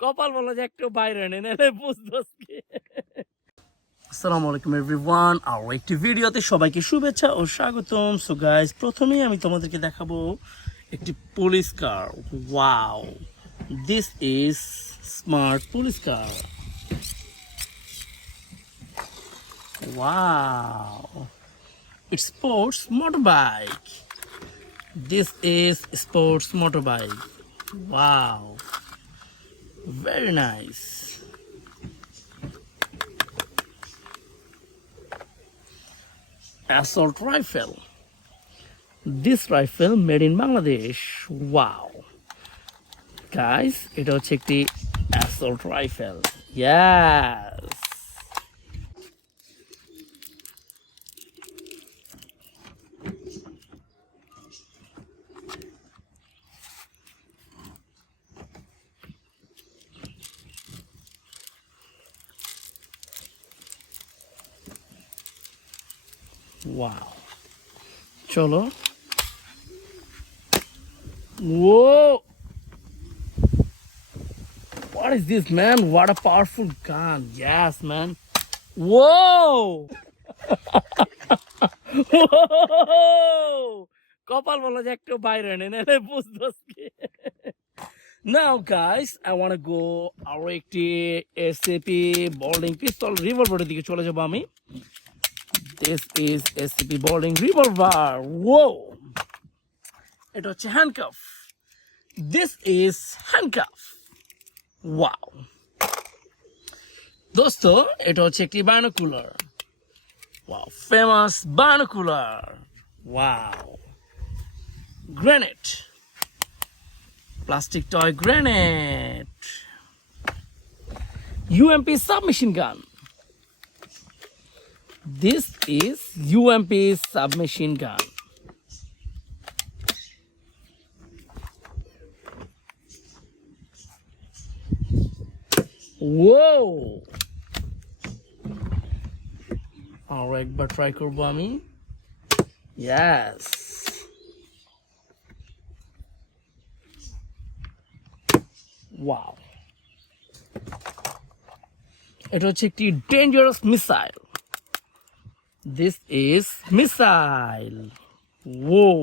কপাল বলো যে একটু বাইরে এনে নাহলে বুঝদোস কি। আসসালামু আলাইকুম এভরিওয়ান, আর একটি ভিডিওতে সবাইকে শুভেচ্ছা ও স্বাগতম। সো গাইস, প্রথমেই আমি তোমাদেরকে দেখাবো একটি police car. Wow, this is smart police car. Wow, it's sports motorbike. This is sports motorbike. Wow, very nice. Assault rifle. This rifle made in Bangladesh. Wow, guys, এটা হচ্ছে একটি assault rifle. Yes. Wow. Cholo. Whoa. What is this, man? What a powerful gun. Yes, man. Whoa. Whoa. কপাল বলো যে একটু বাইরে এনে নাহলে বুঝদোস কি। Now guys, I want to go আরো একটি এসসিপি বোল্ডিং পিস্তল রিভলভারের দিকে চলে যাব আমি। This is SCP boarding revolver. Whoa! এটা হচ্ছে handcuff. This is handcuff. Wow! দোস্ত, এটা হচ্ছে একটি binocular. Wow! Famous binocular. Wow! Grenade. Plastic toy grenade. UMP submachine gun. This is UMP submachine gun. Whoa! Alright, একবার ট্রাই করব আমি। Yes. Wow. এটা হচ্ছে একটি dangerous missile. This is missile. Whoa.